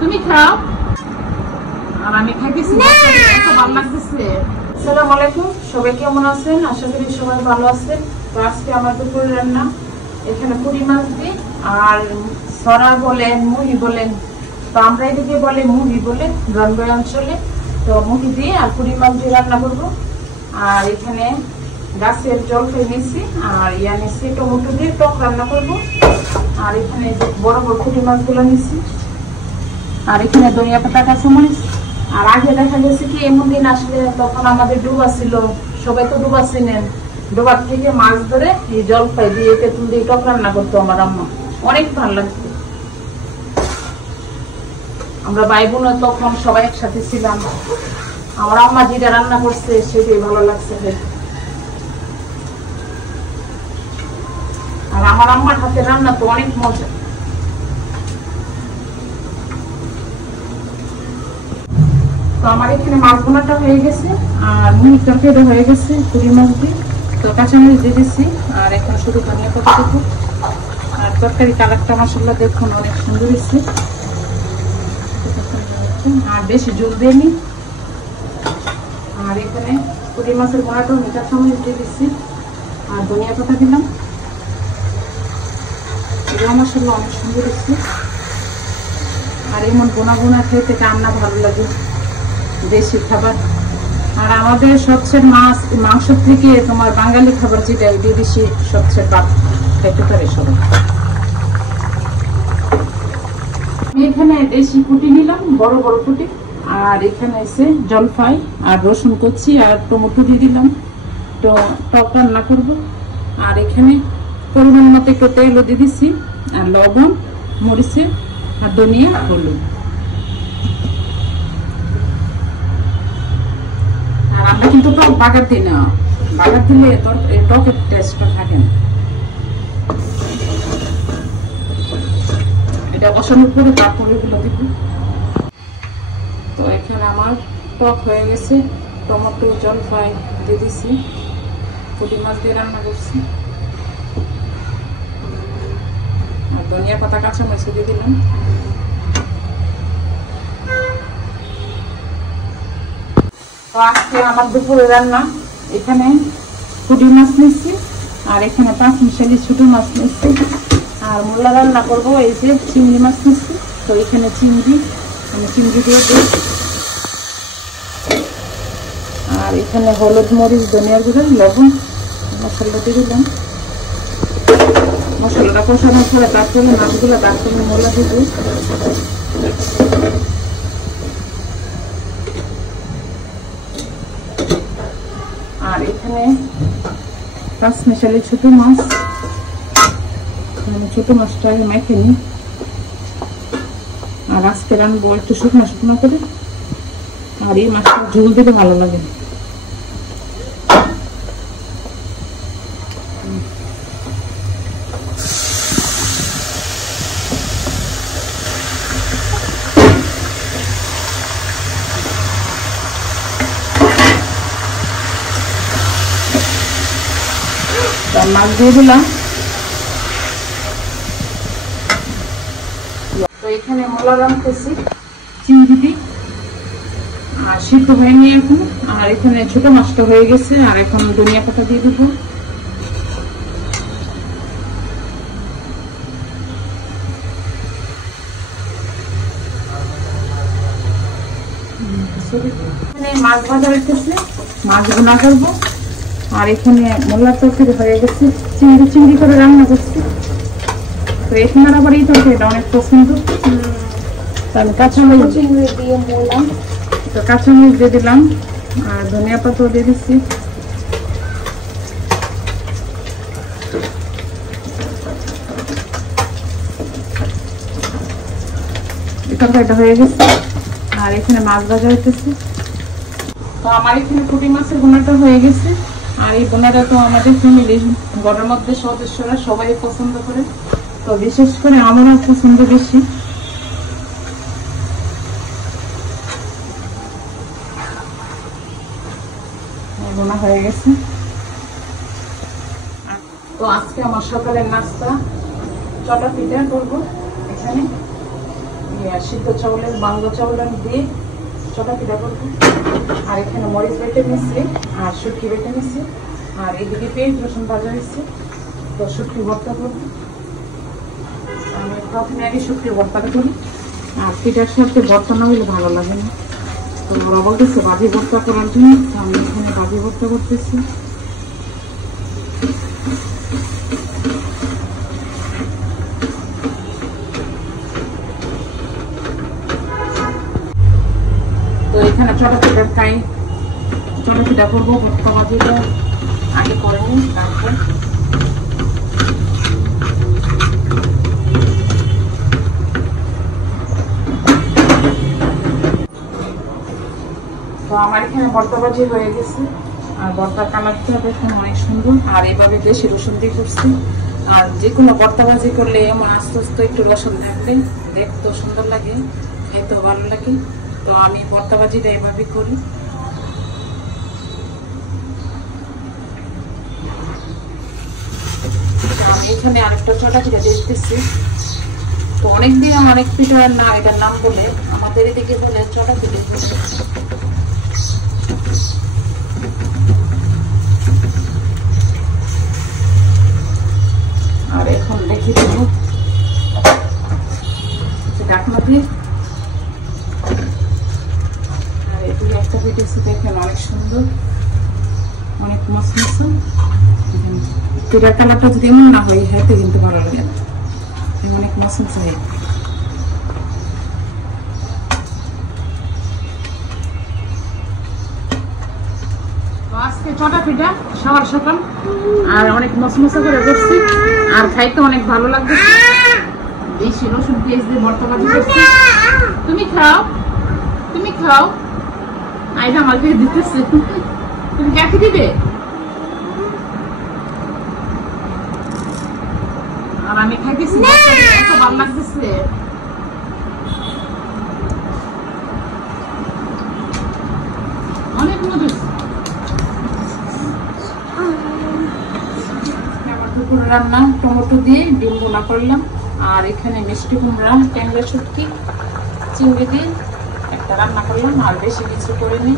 তুমি খাও আর আমি খাইতেছি। ভালো লাগতেছে। আসসালামু আলাইকুম, সবাই কেমন আছেন? আশা করি সবাই ভালো আছেন। তো আজকে আমার দুপুরের রান্না, এখানে পুঁটি মাছ দিয়ে আর সরা বলেন মুহি বলেন, তো আমরা এদিকে বলে মুহি বলে রংবাই অঞ্চলে। তো মুহি দিয়ে আর পুঁটি মাছ দিয়ে রান্না করবো। আর এখানে গাছের জলপাই নিচ্ছি আর নিচ্ছি টমেটো দিয়ে টক রান্না করবো। আর এখানে বড় বড় পুঁটি মাছগুলো নিচ্ছি। আর এখানে ধনিয়া পাতা কাঁচামরিচ। আর আগে দেখা গেছে কি এমন দিন আসলে তখন আমাদের ডুবা ছিল, সবাই তো ডুবা চিনেন, ডোবার থেকে মাছ ধরে এই জলপাই দিয়ে তেঁতুল দিয়ে টক রান্না করতো আমার আম্মা, অনেক ভালো লাগতো। আমরা ভাই বোন তখন সবাই একসাথে ছিলাম। আমার আম্মা যেটা রান্না করছে সেটাই ভালো লাগছে। আর আমার আম্মার হাতে রান্না তো অনেক মজা। তো আমার এখানে মাছ বোনাটা হয়ে গেছে আর মুড়ির তরকারিটা হয়ে গেছে পুঁটি মাছ দিয়ে। তো কাঁচামরিচ দিয়ে দিচ্ছি আর এখন শুধু ধনিয়া পাতা দেবো। আর তরকারি কালারটা মাশাআল্লাহ দেখুন অনেক সুন্দর হয়েছে। আর বেশি জল দেয়নি। আর এখানে পুঁটি মাছের বোনাটাও কাঁচামরিচ দিয়ে দিচ্ছি আর ধনিয়া পাতা দিলাম। এটাও মাশাআল্লাহ অনেক সুন্দর হয়েছে। আর এমন বোনা বোনা খেতে রান্না ভালো লাগে, দেশি খাবার। আর আমাদের সবচেয়ে মাংস থেকে তোমার বাঙালি খাবার যেটা বিদেশি সবচেয়ে ভাত খেতে পারে সবাই। আমি এখানে দেশি পুঁটি নিলাম, বড় বড় পুঁটি। আর এখানে এসে জলপাই আর রসুন কুচি আর টমেটো দিয়ে দিলাম, তো টক রান্না করবো। আর এখানে পরিমাণ মতো একটু তেলও দিয়ে দিচ্ছি আর লবণ, মরিচে আর ধনিয়া, হলুদ। আর আমরা কিন্তু টক বাগার দিই না, বাগার দিলে টকের টেস্টটা থাকে না। এটা বসানোর পরে তারপরে এগুলো দিব। তো এখানে আমার টক হয়ে গেছে, টমেটো জলপাই দিয়ে দিছি, পুঁটি মাছ দিয়ে রান্না করছি। আর ধনিয়া পাতা কাঁচামরিচ দিয়ে দিলাম। তো আজকে আমার দুপুরে রান্না, এখানে পুঁটি মাছ নিচ্ছি আর এখানে 5 মিশালি ছোট মাছ নিচ্ছি। আর মূলা রান্না করবো, এই যে চিংড়ি মাছ নিচ্ছি। তো এখানে চিংড়ি, আমি চিংড়ি দিয়ে দিই। আর এখানে হলুদ, মরিচ, ধনিয়ার গুঁড়ো, লবণ, মশলা দিয়ে দিলাম। মশলাটা কষানোর পরে তারপরে মাছগুলো, তারপরে মূলা দিয়ে দিই। আর এখানে 5 মিশালি ছোট মাছ, ছোট মাছটা মেখে নিই। আর আজকে রান্নবো একটু শুকনো শুকনো করে। আর এই মাছটা ঝোল দিতে ভালো লাগে। মাছ দিয়ে দিলাম। তো এখানে মূলা রাঁধতেছি চিংড়ি দিয়ে, আর সিদ্ধ হয়নি এখন। আর এখানে ছোট মাছটা হয়ে গেছে। আর এখন ধনিয়া পাতা দিয়ে দেবো। মাছ ভাজা হইতেছে, মাছ ভুনা করবো। আর এখানে মোল্লার তরকারি হয়ে গেছে, চিংড়ি করে রান্না করছি। তো এখানে আবার এই তরকারিটা অনেক পছন্দ। তাহলে কাঁচামরিচ চিংড়ি দিয়ে মোলা, তো কাঁচামরিচ দিয়ে দিলাম আর ধনিয়া পাতাও দিয়ে দিচ্ছি। এই তরকারিটা হয়ে গেছে। আর এখানে মাছ ভাজা হইতেছে। তো আমার এখানে পুঁটি মাছের বোনাটা হয়ে গেছে। আর এই বোনাটা তো আমাদের ফ্যামিলির ঘরের মধ্যে সদস্যরা সবাই পছন্দ করে, তো বিশেষ করে আমারও পছন্দ বেশি। বোনা হয়ে গেছে। তো আজকে আমার সকালের নাস্তা চটা পিঠা করবো। এখানে সিদ্ধ চাউলের বাংলা চাউল দিয়ে ছোটা পিঠা করবো। আর এখানে মরিচ বেটে নিচ্ছি আর শুটকি বেটে নিচ্ছি। আর এদিকে পেঁয়াজ রসুন ভাজা হয়েছে, তো শুটকি ভর্তা করবো। আমি প্রথমে আগে শুটকি ভর্তাটা করি, আর পিঠার সাথে ভর্তা না হলে ভালো লাগে না। তো ওরা বলতেছে ভাজি ভর্তা করার জন্য, আমি এখানে ভাজি ভর্তা করতেছি। তো এখানে ছোট পিঠা করবো। ভর্তা ভাজিটা আগে করে নিই, তারপর তো আমার এখানে ভর্তা ভাজি হয়ে গেছে। আর ভর্তার কালারটা দেখুন অনেক সুন্দর। আর এইভাবে বেশি রসুন দিয়ে করছি। আর যে কোনো ভর্তা ভাজি করলে এমন আস্তে আস্তে একটু রসুন থাকলে দেখতেও সুন্দর লাগে, খাইতেও ভালো লাগে। তো আমি ভর্তা ভাজিটা এইভাবে করি। আমি এখানে আরেকটা ছোটা পিঠা দেখতেছি। তো অনেকদিন অনেক পিঠার না এটার নাম বলে, আমাদের এদিকে বলে ছোটা পিঠা। আর এখন দেখি দেবো ঢাকনা দিয়ে। আর এদিকে একটা পিঠে দেখেন অনেক সুন্দর, অনেক মশমশা। পিঠার কালারটা যদি এমন না হয় হাতে কিন্তু ভালো লাগে না, অনেক মশমশা হয়। আজকে ছোটা পিঠা সকাল সকাল আর অনেক মশমশা করে করছি, আর খাইতে অনেক ভালো লাগছে। বেশি রসুন পেঁয়াজ দিয়ে ভর্তা ভাজি করছি। তুমি খাও, আইবা আমাকে দিতেছে। তুমি কাকে দিবে? আর আমি খাইতেছি, এত ভালো লাগতেছে। অনেক মজা। দুপুর রান্না টমেটো দিয়ে ডিম ভুনা করলাম। আর এখানে মিষ্টি কুমড়া, ট্যাংরা শুটকি, চিংড়ি দিয়ে একটা রান্না করলাম। আর বেশি কিছু করিনি।